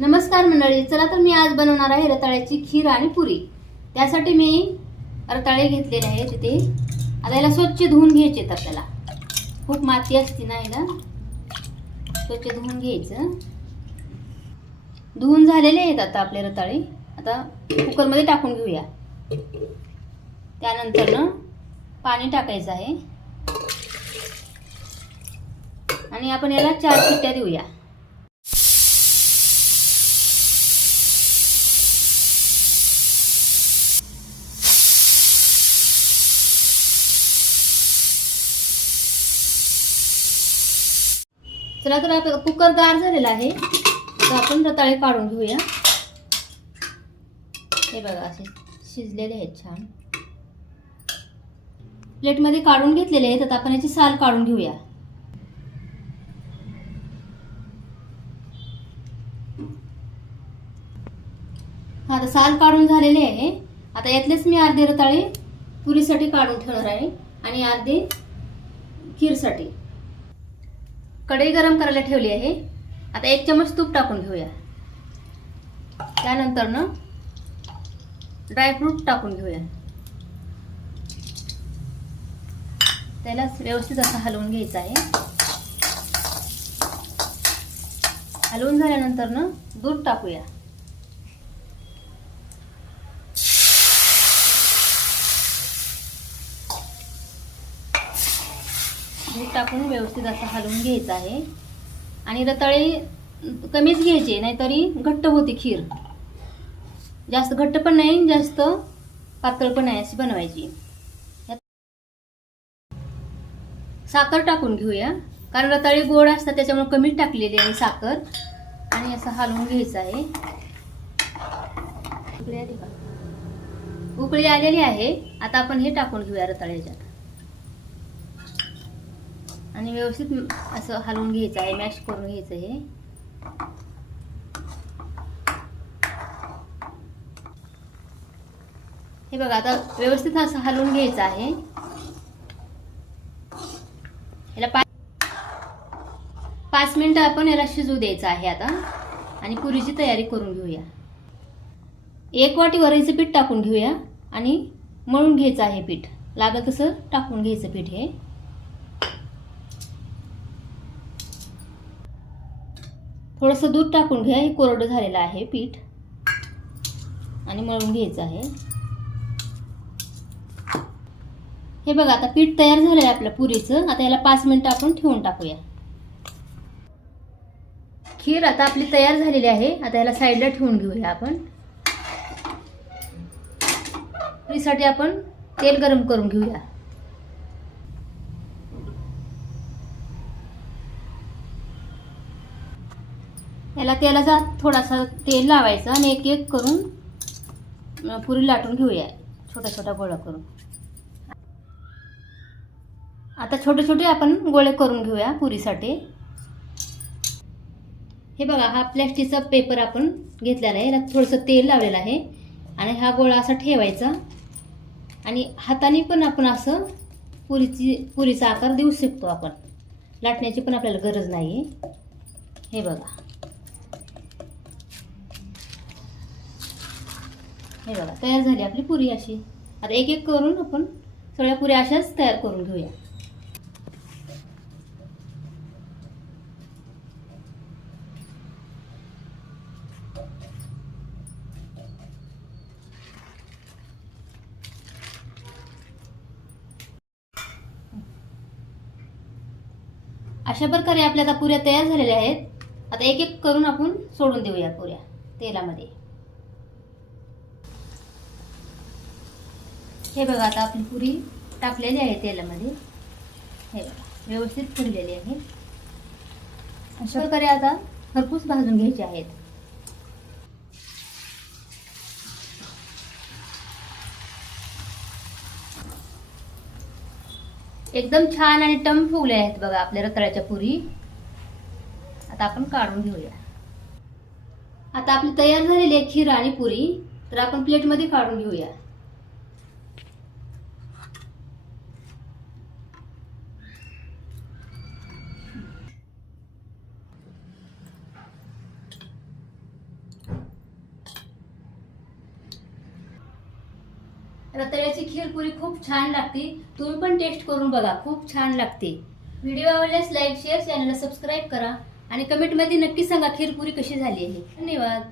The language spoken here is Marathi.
नमस्कार मंडळी चला तर मी आज बनवणार आहे रताळ्याची खीर आणि पुरी. त्यासाठी मी रताळे घेतलेले आहे तिथे. आता याला स्वच्छ धुवून घ्यायचे आहेत आपल्याला. खूप माती असते ना याला. स्वच्छ धुवून घ्यायचं. धुवून झालेले आहेत आता आपले रताळे. आता कुकरमध्ये टाकून घेऊया. त्यानंतर ना पाणी टाकायचं आहे. आणि आपण याला चार शिट्ट्या देऊया. चला तर आपला कुकर गार झालेला आहे. तर आपण रताळे काढून घेऊया. हे बघा असे शिजलेले आहेत छान. प्लेटमध्ये काढून घेतलेले आहेत आता आपण याची साल काढून घेऊया. हा आता साल काढून झालेले आहे. आता यातलेच मी अर्धे रताळे पुरीसाठी काढून ठेवणार आहे आणि अर्धे खीरसाठी. कढई गरम करायला ठेवली आहे. आता एक चमच तूप टाकून घेऊया. त्यानंतर ना ड्रायफ्रूट टाकून घेऊया. त्याला व्यवस्थित असं हलवून घ्यायचं आहे. हलवून झाल्यानंतर ना दूध टाकूया. दूध टाकून व्यवस्थित असं हलवून घ्यायचं आहे. आणि रताळे कमीच घ्यायचे नाहीतरी घट्ट होते खीर. जास्त घट्ट पण नाही जास्त पातळ पण नाही अशी बनवायची. साखर टाकून घेऊया. कारण रताळे गोड असतात त्याच्यामुळे कमी टाकलेली आहे साखर. आणि असं हलवून घ्यायचं आहे. उकळी उकळी आलेली आहे. आता आपण हे टाकून घेऊया रताळ्याच्यात आणि व्यवस्थित असं हलवून घ्यायचं आहे मॅश करून घ्यायचं हे हे बघा आता व्यवस्थित असं हलवून घ्यायचं आहे. याला पाच पाच मिनिटं आपण याला शिजू द्यायचं आहे आता. आणि पुरीची तयारी करून घेऊया. एक वाटी वरईचं पीठ टाकून घेऊया आणि मळून घ्यायचं आहे पीठ. लागत तसं टाकून घ्यायचं पीठ हे. थोडंसं दूध टाकून घ्या हे कोरडं झालेलं आहे पीठ. आणि मळून घ्यायचं आहे. हे बघा आता पीठ तयार झालं आहे आपलं पुरीचं. आता याला पाच मिनटं आपण ठेवून टाकूया. खीर आता आपली तयार झालेली आहे. आता याला साईडला ठेवून घेऊया आपण. पुरीसाठी आपण तेल गरम करून घेऊया. याला तेलाचा थोडासा तेल लावायचं आणि एक एक करून पुरी लाटून घेऊया. छोटा छोटा गोळा करून. आता छोटे छोटे आपण गोळे करून घेऊया पुरीसाठी. हे बघा हा प्लॅस्टिकचा पेपर आपण घेतलेला आहे. याला थोडंसं तेल लावलेलं आहे. आणि हा गोळा असा ठेवायचा. आणि हाताने पण आपण असं पुरीची पुरीचा आकार देऊ शकतो आपण. लाटण्याची पण आपल्याला गरज नाही आहे हे बघा. हे बघा तयार झाली आपली पुरी अशी. आता एक एक करून आपण सगळ्या पुऱ्या अशाच तयार करून घेऊया. अशा प्रकारे आपल्या आता पुऱ्या तयार झालेल्या आहेत. आता एक एक करून आपण सोडून देऊया पुऱ्या तेलामध्ये. हे बघा आता आपली पुरी टाकलेली आहे तेलामध्ये. हे बघा व्यवस्थित फुललेली आहे. अशा प्रकारे आता खरपूस भाजून घ्यायचे आहेत. एकदम छान आणि टम फुगले आहेत बघा आपल्या रताळ्याच्या पुरी. आता आपण काढून घेऊया. आता आपली तयार झालेली आहे खीर आणि पुरी तर आपण प्लेटमध्ये काढून घेऊया. रताळ्याची खीरपुरी खूप छान लागते. तुम्ही पण टेस्ट करून बघा खूप छान लागते. व्हिडिओ आवडल्यास लाईक शेअर चॅनलला सबस्क्राईब करा. आणि कमेंटमध्ये नक्की सांगा खीरपुरी कशी झाली आहे. धन्यवाद.